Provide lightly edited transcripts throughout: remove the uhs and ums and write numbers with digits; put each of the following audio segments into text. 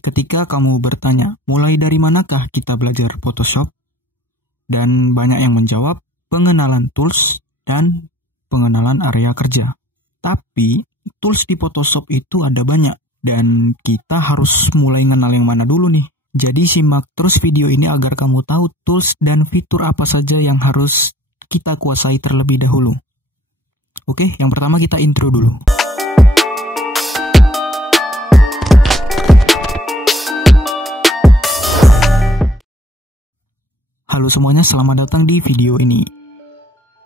Ketika kamu bertanya, mulai dari manakah kita belajar Photoshop? Dan banyak yang menjawab, pengenalan tools dan pengenalan area kerja. Tapi, tools di Photoshop itu ada banyak. Dan kita harus mulai kenal yang mana dulu nih. Jadi simak terus video ini agar kamu tahu tools dan fitur apa saja yang harus kita kuasai terlebih dahulu. Oke, yang pertama kita intro dulu. Halo semuanya, selamat datang di video ini.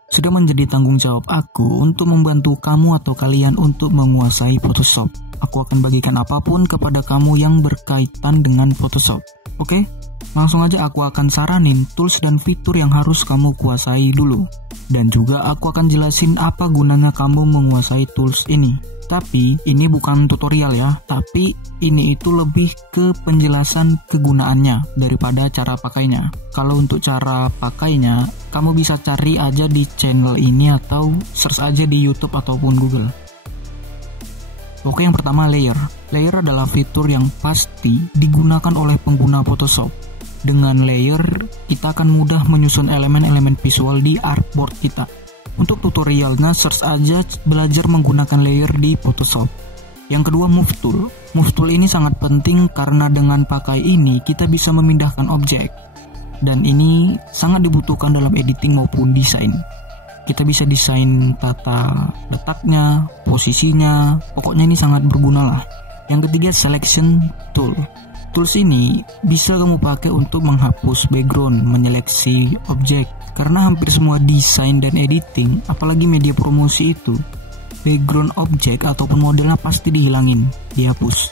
Sudah menjadi tanggung jawab aku untuk membantu kamu atau kalian untuk menguasai Photoshop. Aku akan bagikan apapun kepada kamu yang berkaitan dengan Photoshop. Oke, langsung aja aku akan saranin tools dan fitur yang harus kamu kuasai dulu. Dan juga aku akan jelasin apa gunanya kamu menguasai tools ini. Tapi ini bukan tutorial ya, tapi ini itu lebih ke penjelasan kegunaannya daripada cara pakainya. Kalau untuk cara pakainya, kamu bisa cari aja di channel ini atau search aja di YouTube ataupun Google. Oke, yang pertama layer. Layer adalah fitur yang pasti digunakan oleh pengguna Photoshop. Dengan layer, kita akan mudah menyusun elemen-elemen visual di artboard kita. Untuk tutorialnya, search aja belajar menggunakan layer di Photoshop. Yang kedua, Move Tool. Move Tool ini sangat penting karena dengan pakai ini, kita bisa memindahkan objek. Dan ini sangat dibutuhkan dalam editing maupun desain. Kita bisa desain tata letaknya, posisinya, pokoknya ini sangat berguna lah. Yang ketiga, Selection Tool. Tools ini bisa kamu pakai untuk menghapus background, menyeleksi objek. Karena hampir semua desain dan editing, apalagi media promosi itu, background objek ataupun modelnya pasti dihilangin, dihapus.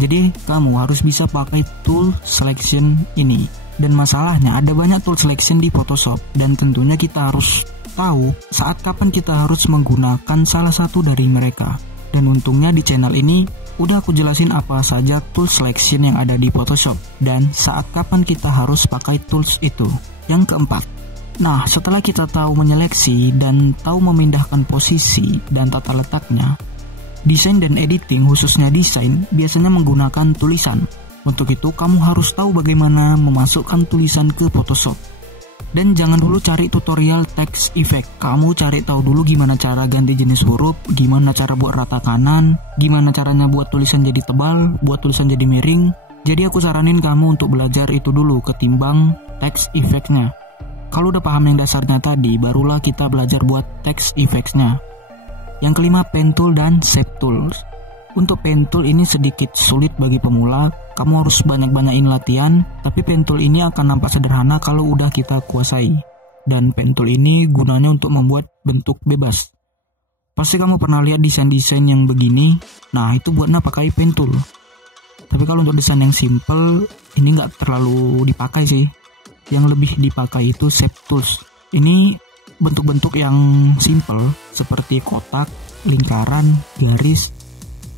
Jadi kamu harus bisa pakai tool selection ini. Dan masalahnya ada banyak tool selection di Photoshop, dan tentunya kita harus tahu saat kapan kita harus menggunakan salah satu dari mereka. Dan untungnya di channel ini udah aku jelasin apa saja tool selection yang ada di Photoshop dan saat kapan kita harus pakai tools itu. Yang keempat, nah setelah kita tahu menyeleksi dan tahu memindahkan posisi dan tata letaknya, desain dan editing khususnya desain biasanya menggunakan tulisan. Untuk itu kamu harus tahu bagaimana memasukkan tulisan ke Photoshop. Dan jangan dulu cari tutorial text effect. Kamu cari tahu dulu gimana cara ganti jenis huruf, gimana cara buat rata kanan, gimana caranya buat tulisan jadi tebal, buat tulisan jadi miring. Jadi aku saranin kamu untuk belajar itu dulu ketimbang text effect-nya. Kalau udah paham yang dasarnya tadi, barulah kita belajar buat text effects-nya. Yang kelima, Pen Tool dan Shape Tools. Untuk Pen Tool ini sedikit sulit bagi pemula, kamu harus banyak-banyakin latihan, tapi Pen Tool ini akan nampak sederhana kalau udah kita kuasai. Dan Pen Tool ini gunanya untuk membuat bentuk bebas. Pasti kamu pernah lihat desain-desain yang begini, nah itu buatnya pakai Pen Tool. Tapi kalau untuk desain yang simple, ini nggak terlalu dipakai sih. Yang lebih dipakai itu Shape Tools. Ini bentuk-bentuk yang simple seperti kotak, lingkaran, garis,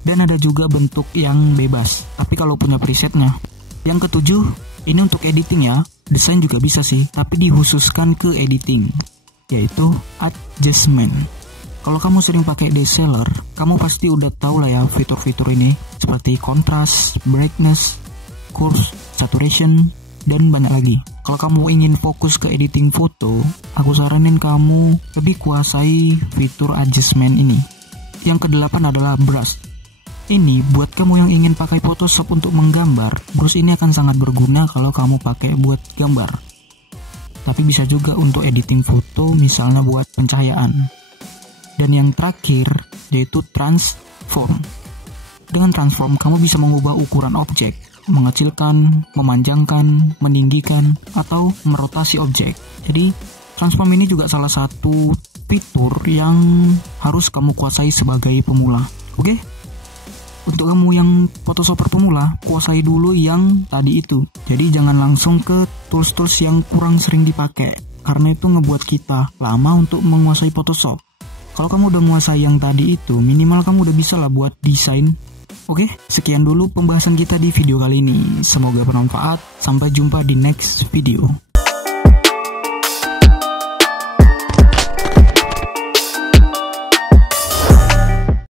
dan ada juga bentuk yang bebas, tapi kalau punya presetnya. Yang ketujuh, ini untuk editing ya. Desain juga bisa sih, tapi dikhususkan ke editing, yaitu adjustment. Kalau kamu sering pakai DSLR, kamu pasti udah tahu lah ya fitur-fitur ini, seperti contrast, brightness, curve, saturation, dan banyak lagi. Kalau kamu ingin fokus ke editing foto, aku saranin kamu lebih kuasai fitur adjustment ini. Yang kedelapan adalah brush. Ini buat kamu yang ingin pakai Photoshop untuk menggambar, brush ini akan sangat berguna kalau kamu pakai buat gambar. Tapi bisa juga untuk editing foto, misalnya buat pencahayaan. Dan yang terakhir, yaitu transform. Dengan transform, kamu bisa mengubah ukuran objek, mengecilkan, memanjangkan, meninggikan, atau merotasi objek. Jadi, transform ini juga salah satu fitur yang harus kamu kuasai sebagai pemula. Oke? Untuk kamu yang Photoshopper pemula, kuasai dulu yang tadi itu. Jadi jangan langsung ke tools-tools yang kurang sering dipakai, karena itu ngebuat kita lama untuk menguasai Photoshop. Kalau kamu udah menguasai yang tadi itu, minimal kamu udah bisa lah buat desain. Oke, sekian dulu pembahasan kita di video kali ini. Semoga bermanfaat. Sampai jumpa di next video.